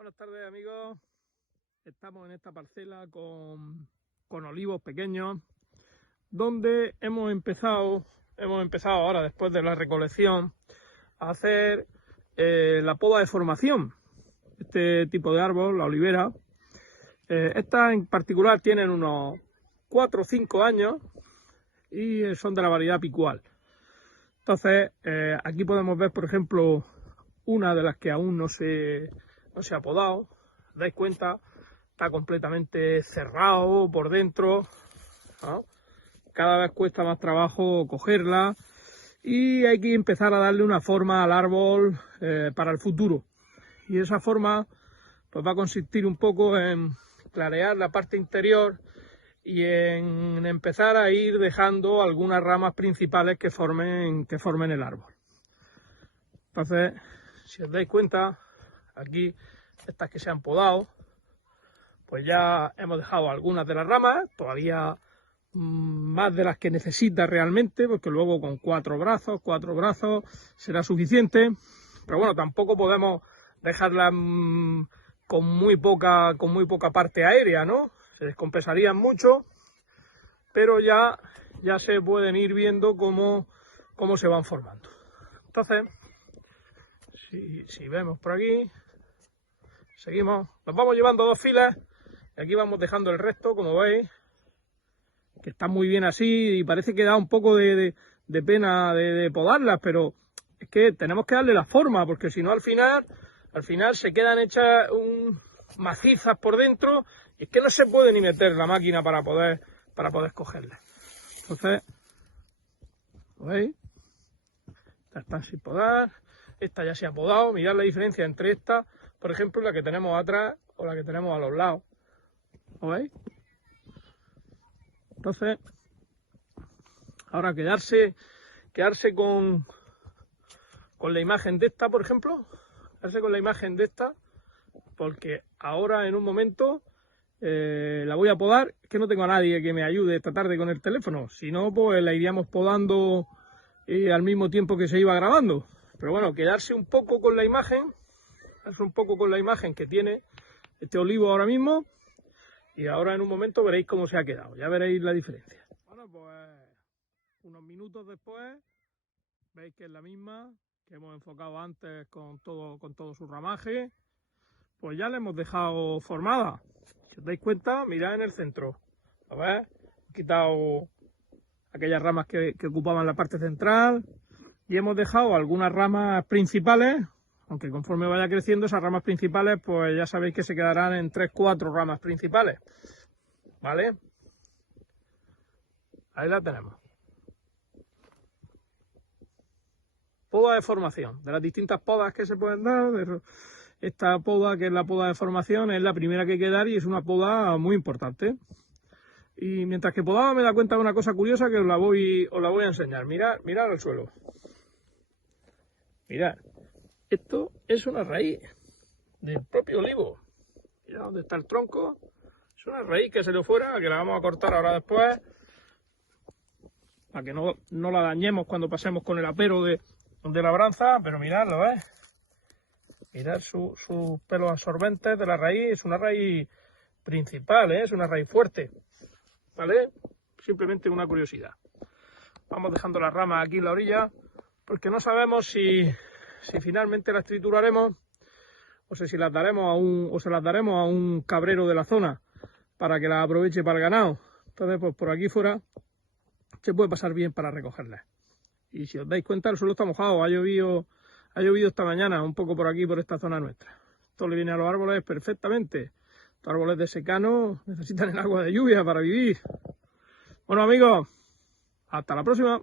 Buenas tardes, amigos. Estamos en esta parcela con olivos pequeños, donde hemos empezado ahora, después de la recolección, a hacer la poda de formación. Este tipo de árbol, la olivera, estas en particular tienen unos 4 o 5 años y son de la variedad picual. Entonces, aquí podemos ver, por ejemplo, una de las que aún no se ha podado. ¿Os dais cuenta? Está completamente cerrado por dentro, ¿no? Cada vez cuesta más trabajo cogerla y hay que empezar a darle una forma al árbol para el futuro. Y esa forma pues va a consistir un poco en clarear la parte interior y en empezar a ir dejando algunas ramas principales que formen el árbol. Entonces, si os dais cuenta, aquí estas que se han podado, pues ya hemos dejado algunas de las ramas, todavía más de las que necesita realmente, porque luego con cuatro brazos será suficiente, pero bueno, tampoco podemos dejarlas con muy poca parte aérea, ¿no? Se descompensarían mucho, pero ya se pueden ir viendo cómo se van formando. Entonces, si vemos por aquí, seguimos, nos vamos llevando 2 filas y aquí vamos dejando el resto, como veis, que está muy bien así y parece que da un poco de pena de podarlas, pero es que tenemos que darle la forma, porque si no al final se quedan hechas macizas por dentro y es que no se puede ni meter la máquina para poder cogerlas. Entonces, ¿veis? Esta está sin podar, esta ya se ha podado. Mirad la diferencia entre esta, por ejemplo, la que tenemos atrás o la que tenemos a los lados. ¿Lo veis? Entonces, ahora quedarse con la imagen de esta, por ejemplo, porque ahora en un momento la voy a podar. Es que no tengo a nadie que me ayude esta tarde con el teléfono, si no, pues la iríamos podando al mismo tiempo que se iba grabando. Pero bueno, quedarse un poco con la imagen, que tiene este olivo ahora mismo, y ahora en un momento veréis cómo se ha quedado, ya veréis la diferencia. Bueno, pues unos minutos después veis que es la misma que hemos enfocado antes con todo su ramaje, pues ya la hemos dejado formada. Si os dais cuenta, mirad en el centro, a ver, he quitado aquellas ramas que ocupaban la parte central y hemos dejado algunas ramas principales, aunque conforme vaya creciendo esas ramas principales, pues ya sabéis que se quedarán en 3-4 ramas principales, ¿vale? Ahí la tenemos. Poda de formación, de las distintas podas que se pueden dar, esta poda, que es la poda de formación, es la primera que hay que dar y es una poda muy importante. Y mientras que podaba me da cuenta de una cosa curiosa que os la voy a enseñar. Mirad al suelo. Mirad, esto es una raíz del propio olivo. Mirad dónde está el tronco. Es una raíz que se le fuera, que la vamos a cortar ahora después, para que no la dañemos cuando pasemos con el apero de labranza. Pero miradlo, ¿ves? Mirad sus pelos absorbentes de la raíz. Es una raíz principal, ¿eh? Es una raíz fuerte, ¿vale? Simplemente una curiosidad. Vamos dejando las ramas aquí en la orilla, porque no sabemos si finalmente las trituraremos o si las daremos se las daremos a un cabrero de la zona para que las aproveche para el ganado. Entonces, pues por aquí fuera se puede pasar bien para recogerlas. Y si os dais cuenta, el suelo está mojado, ha llovido esta mañana un poco por aquí, por esta zona nuestra. Esto le viene a los árboles perfectamente. Los árboles de secano necesitan el agua de lluvia para vivir. Bueno, amigos, hasta la próxima.